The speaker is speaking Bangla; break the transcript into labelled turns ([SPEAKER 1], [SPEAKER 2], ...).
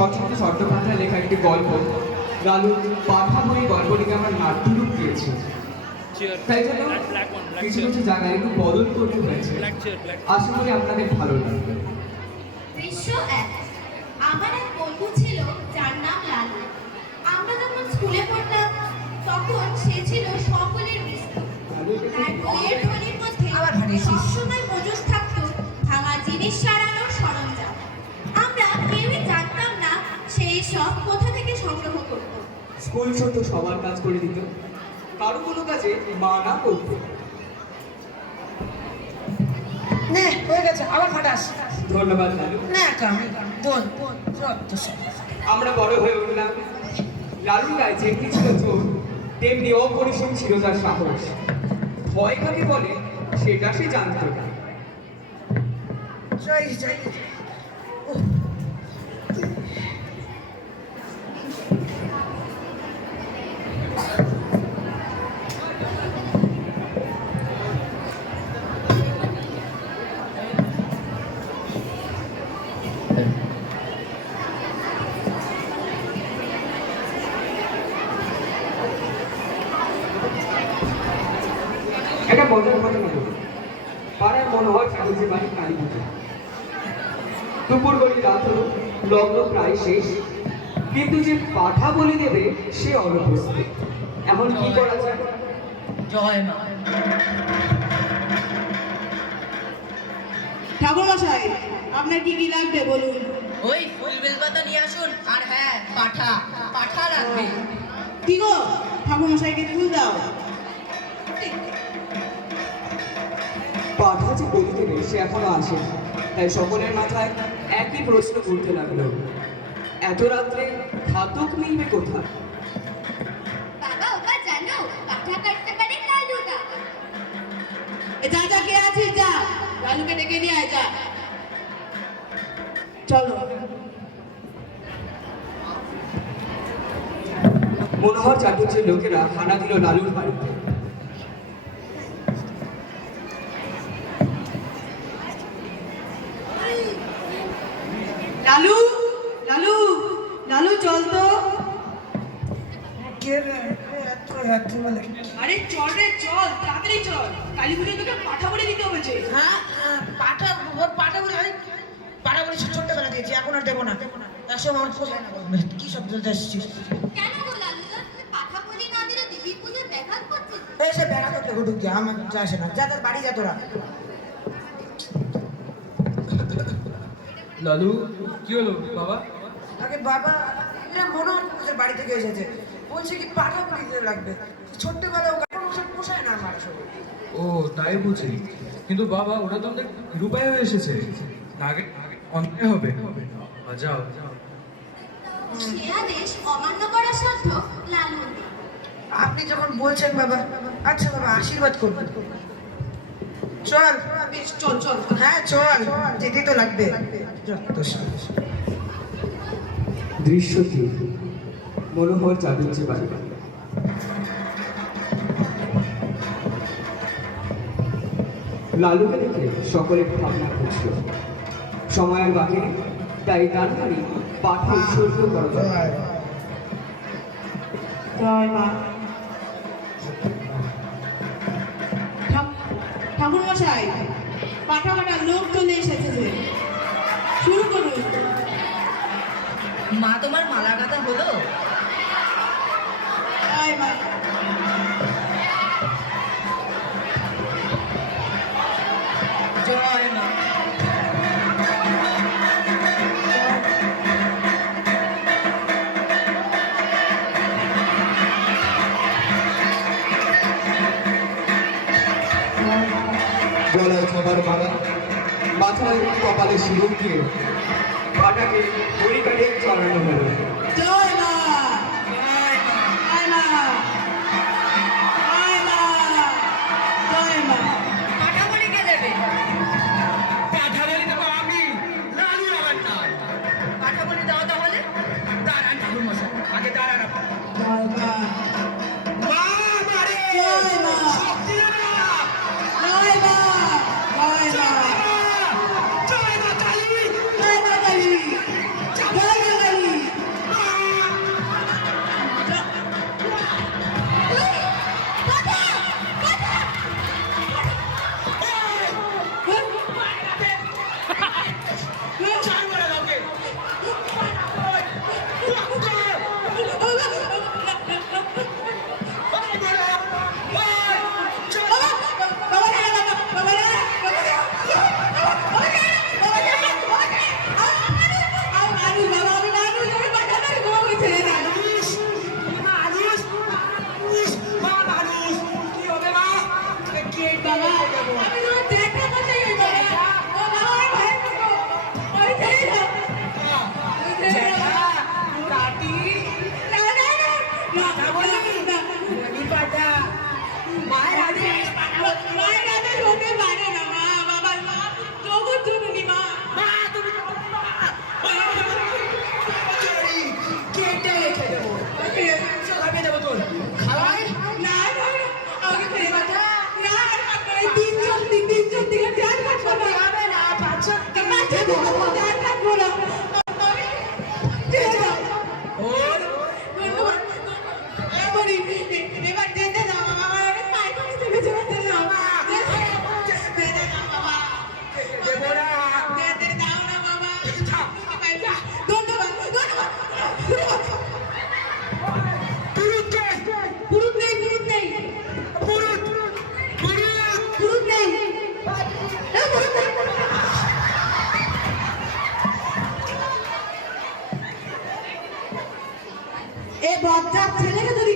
[SPEAKER 1] সচিত্র চট্টোপাধ্যায় লেখা একটি গল্প। লালু পাঠা বই গল্পটিকে আমার নাট্যরূপ দিয়েছে. তাই জন্য কিছু কিছু জায়গায় একটু বদল করতে হয়েছে. আশা করি আপনাদের ভালো লাগবে।
[SPEAKER 2] আমার এক বন্ধু ছিল যার নাম লালু। আমরা যখন স্কুলে পড়তাম তখন সে ছিল সকলের মিত্র তার বইয়ের ধ্বনির মধ্যে। সবসময় সংগ্রহ করতো
[SPEAKER 1] স্কুল ছোট সবার কাজ করে দিত। কারও কোনো কাজে মানা করতো।
[SPEAKER 3] নে হয়ে গেছে আবার ফাটাস।
[SPEAKER 1] ধন্যবাদ লালু।
[SPEAKER 3] না কাম দোন রক্ত
[SPEAKER 1] আমরা বড় হয়ে উঠলাম। লালুর গায়ে যেমনি ছিল চোখ তেমনি অপরিসীম ছিল তার সাহস। ভয় কাকে বলে সেটা সে জানত না।
[SPEAKER 3] জয় জয়।
[SPEAKER 1] মজার ঘটনা বলি পাড়ায় মনে হয় কাগজের বাড়ি কালী পুজো। দুপুর গড়ি রাত হলো লগ্ন প্রায় শেষ। কিন্তু যে পাঠা বলে দেবে সে অনুপস্থিত এখন কি করা যায়?
[SPEAKER 3] জয় মা।
[SPEAKER 4] ঠাকুর মশাই আপনার কি কি লাগবে বলুন?
[SPEAKER 3] ওই ফুল বেলপাতা নিয়ে আসুন আর হ্যাঁ পাঠা। পাঠা লাগবে।
[SPEAKER 4] কি গো? ঠাকুর মশাইকে ফুল দাও।
[SPEAKER 1] সে এখনও আসে তাই সকলের মাথায় একই প্রশ্ন ঘুরতে লাগল। এত রাত্রে ঘাতক মিলবে কোথায়?
[SPEAKER 2] বাবা ওবা জানো পাঠা কাটতে পারে লালুদা
[SPEAKER 4] এ যা যা কে আছিস যা। লালুকে ডেকে নিয়ে আয় যা। চলো।
[SPEAKER 1] মনোহর চাটুর্যের লোকেরা হানা দিল লালুর বাড়িতে।
[SPEAKER 4] লালু লালু লালু চল তো।
[SPEAKER 3] কে রে? এত এত বলে।
[SPEAKER 4] আরে চল রে চল তাড়াতাড়ি চল। কালী পুজো তোকে পাঠা বলে দিতে হয়েছে।
[SPEAKER 3] হ্যাঁ হ্যাঁ, পাঠা ওর পাঠা বলে আমি পাঠা বলে ছোট্টবেলা দিয়েছি এখন আর দেবো না। একসময় আমার পোষায় না কি সব বলতে
[SPEAKER 2] করছিস
[SPEAKER 3] এসে বেড়া করতে গিয়ে আমার আসে না। যা তার বাড়ি যা তোরা।
[SPEAKER 5] লালু কি হলো বাবা?
[SPEAKER 3] আগে বাবা এরা মনে হয় পুজোর বাড়ি থেকে এসেছে। বলছে কি পাঠা দিতে লাগবে। ছোট্টবেলা ওকে এখন ওসব পোষায় না আমার
[SPEAKER 5] ও তাই বুঝি কিন্তু বাবা ওটা তো আমাদের রূপায় হয়ে এসেছে। আগে অন্যায় হবে। যাও।
[SPEAKER 2] আদেশ অমান্য
[SPEAKER 3] আপনি যখন বলছেন বাবা আচ্ছা বাবা আশীর্বাদ করবেন চল।
[SPEAKER 4] বেশ চল চল।
[SPEAKER 3] হ্যাঁ চল। যেতে তো লাগবে। যত সব।
[SPEAKER 1] দৃশ্য কি মনোহর চাটুর্যের বাড়ি লালুকে দেখে ভাবনা সময়ের বাকি তাই উৎসর্গ করা
[SPEAKER 4] ঠাকুর মশাই লোক চলে এসেছে যে।
[SPEAKER 1] গলায় খাবার মালা মাথায় কপালে সিঁদুর দিয়ে পাটাকে ঘড়ি কাটে চড়ানো হলো।
[SPEAKER 4] জয় মা! জয় মা! জয় মা! জয় মা!
[SPEAKER 3] পাঠা
[SPEAKER 4] દીકરા
[SPEAKER 5] ધ્યાન આવે ને.
[SPEAKER 4] આ પાછળ તમારે ધ્યાન રાખો ને. ઓર? બોલી ছেলেকে যদি